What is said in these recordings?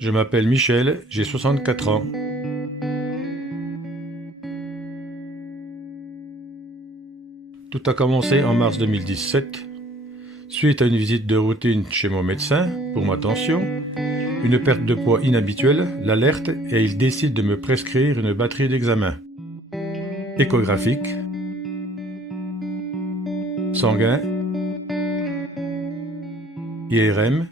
Je m'appelle Michel, j'ai 64 ans. Tout a commencé en mars 2017, suite à une visite de routine chez mon médecin pour ma tension, une perte de poids inhabituelle l'alerte et il décide de me prescrire une batterie d'examens. Échographique, sanguin, IRM,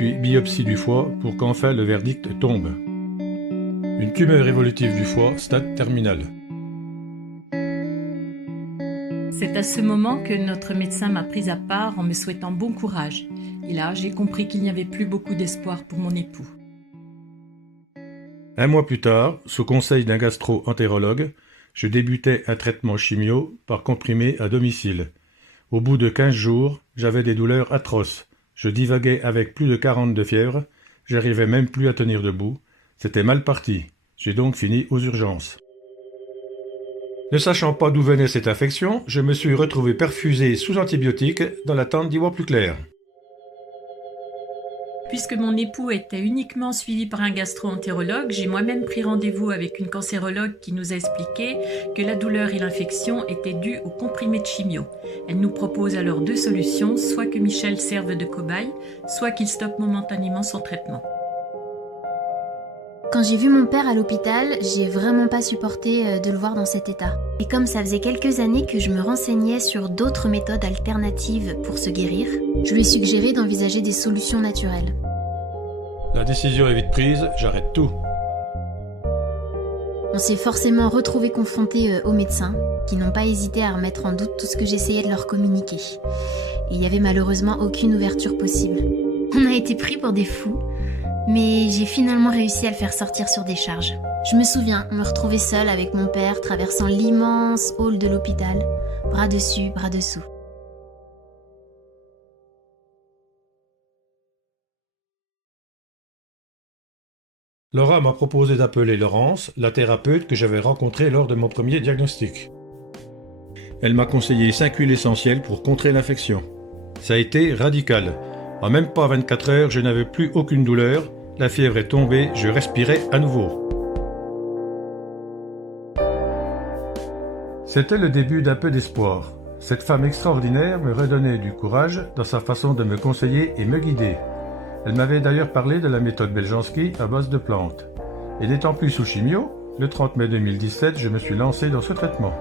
puis biopsie du foie pour qu'enfin le verdict tombe. Une tumeur évolutive du foie, stade terminal. C'est à ce moment que notre médecin m'a prise à part en me souhaitant bon courage. Et là, j'ai compris qu'il n'y avait plus beaucoup d'espoir pour mon époux. Un mois plus tard, sous conseil d'un gastro-entérologue, je débutais un traitement chimio par comprimé à domicile. Au bout de 15 jours, j'avais des douleurs atroces. Je divaguais avec plus de 40 de fièvre, j'arrivais même plus à tenir debout. C'était mal parti. J'ai donc fini aux urgences. Ne sachant pas d'où venait cette infection, je me suis retrouvé perfusé sous antibiotiques dans l'attente d'y voir plus clair. Puisque mon époux était uniquement suivi par un gastro-entérologue, j'ai moi-même pris rendez-vous avec une cancérologue qui nous a expliqué que la douleur et l'infection étaient dues au comprimé de chimio. Elle nous propose alors deux solutions, soit que Michel serve de cobaye, soit qu'il stoppe momentanément son traitement. Quand j'ai vu mon père à l'hôpital, j'ai vraiment pas supporté de le voir dans cet état. Et comme ça faisait quelques années que je me renseignais sur d'autres méthodes alternatives pour se guérir, je lui ai suggéré d'envisager des solutions naturelles. La décision est vite prise, j'arrête tout. On s'est forcément retrouvés confrontés aux médecins, qui n'ont pas hésité à remettre en doute tout ce que j'essayais de leur communiquer. Et il y avait malheureusement aucune ouverture possible. On a été pris pour des fous. Mais j'ai finalement réussi à le faire sortir sur des charges. Je me souviens me retrouver seule avec mon père traversant l'immense hall de l'hôpital, bras dessus, bras dessous. Laura m'a proposé d'appeler Laurence, la thérapeute que j'avais rencontrée lors de mon premier diagnostic. Elle m'a conseillé 5 huiles essentielles pour contrer l'infection. Ça a été radical. En même pas 24 heures, je n'avais plus aucune douleur, la fièvre est tombée, je respirais à nouveau. C'était le début d'un peu d'espoir. Cette femme extraordinaire me redonnait du courage dans sa façon de me conseiller et me guider. Elle m'avait d'ailleurs parlé de la méthode Beljanski à base de plantes. Et n'étant plus sous chimio, le 30 mai 2017, je me suis lancé dans ce traitement.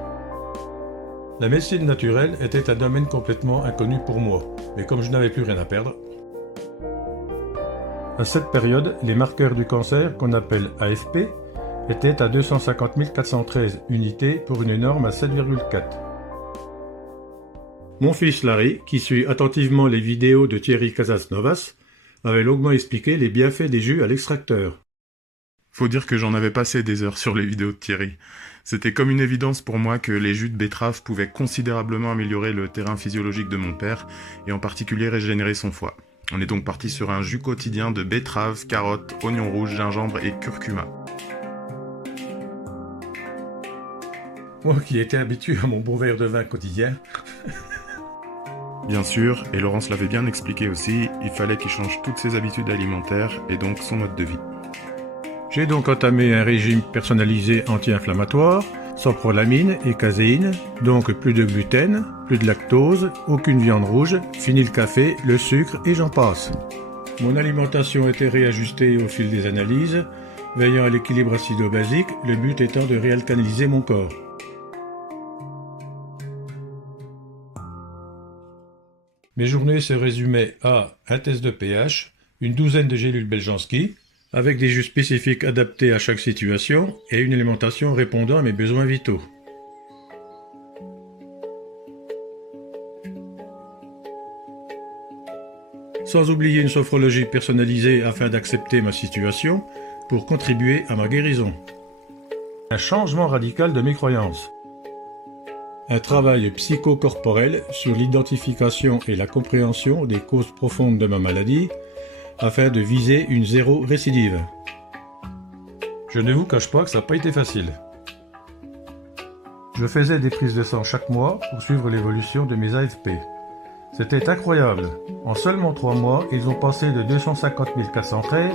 La médecine naturelle était un domaine complètement inconnu pour moi, mais comme je n'avais plus rien à perdre, à cette période, les marqueurs du cancer, qu'on appelle AFP, étaient à 250 413 unités pour une norme à 7,4. Mon fils Larry, qui suit attentivement les vidéos de Thierry Casasnovas, avait longuement expliqué les bienfaits des jus à l'extracteur. Faut dire que j'en avais passé des heures sur les vidéos de Thierry. C'était comme une évidence pour moi que les jus de betterave pouvaient considérablement améliorer le terrain physiologique de mon père, et en particulier régénérer son foie. On est donc parti sur un jus quotidien de betterave, carottes, oignons rouges, gingembre et curcuma. Moi qui étais habitué à mon bon verre de vin quotidien. Bien sûr, et Laurence l'avait bien expliqué aussi, il fallait qu'il change toutes ses habitudes alimentaires et donc son mode de vie. J'ai donc entamé un régime personnalisé anti-inflammatoire, sans prolamine et caséine, donc plus de gluten, plus de lactose, aucune viande rouge, fini le café, le sucre et j'en passe. Mon alimentation était réajustée au fil des analyses, veillant à l'équilibre acido-basique, le but étant de réalcaliniser mon corps. Mes journées se résumaient à un test de pH, une douzaine de gélules Beljanski, avec des jus spécifiques adaptés à chaque situation et une alimentation répondant à mes besoins vitaux. Sans oublier une sophrologie personnalisée afin d'accepter ma situation pour contribuer à ma guérison. Un changement radical de mes croyances. Un travail psychocorporel sur l'identification et la compréhension des causes profondes de ma maladie afin de viser une zéro récidive. Je ne vous cache pas que ça n'a pas été facile. Je faisais des prises de sang chaque mois pour suivre l'évolution de mes AFP. C'était incroyable. En seulement 3 mois, ils ont passé de 250 413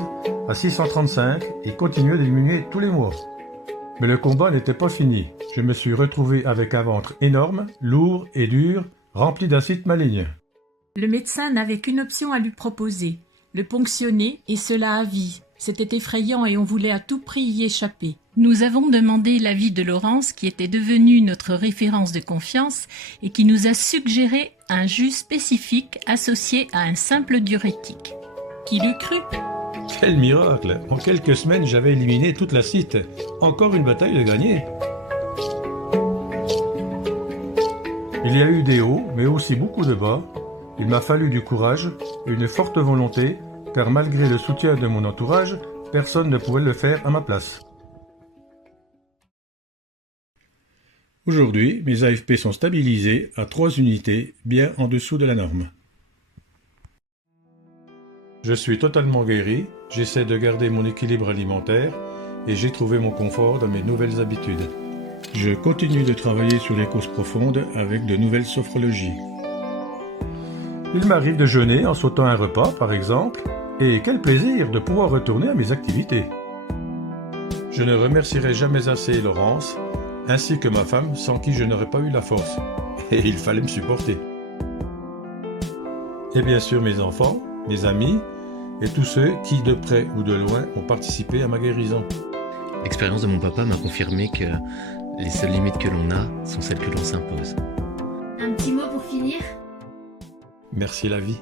à 635 et continuent de diminuer tous les mois. Mais le combat n'était pas fini. Je me suis retrouvé avec un ventre énorme, lourd et dur, rempli d'acides malignes. Le médecin n'avait qu'une option à lui proposer, le ponctionner, et cela à vie. C'était effrayant et on voulait à tout prix y échapper. Nous avons demandé l'avis de Laurence, qui était devenue notre référence de confiance et qui nous a suggéré un jus spécifique associé à un simple diurétique. Qui l'eût cru ? Quel miracle! En quelques semaines, j'avais éliminé toute l'acide. Encore une bataille de gagnée. Il y a eu des hauts, mais aussi beaucoup de bas. Il m'a fallu du courage et une forte volonté, car malgré le soutien de mon entourage, personne ne pouvait le faire à ma place. Aujourd'hui, mes AFP sont stabilisés à 3 unités, bien en dessous de la norme. Je suis totalement guéri, j'essaie de garder mon équilibre alimentaire et j'ai trouvé mon confort dans mes nouvelles habitudes. Je continue de travailler sur les causes profondes avec de nouvelles sophrologies. Il m'arrive de jeûner en sautant un repas, par exemple, et quel plaisir de pouvoir retourner à mes activités. Je ne remercierai jamais assez Laurence, ainsi que ma femme sans qui je n'aurais pas eu la force. Et il fallait me supporter. Et bien sûr mes enfants, mes amis, et tous ceux qui, de près ou de loin, ont participé à ma guérison. L'expérience de mon papa m'a confirmé que les seules limites que l'on a sont celles que l'on s'impose. Un petit mot pour finir ? Merci la vie.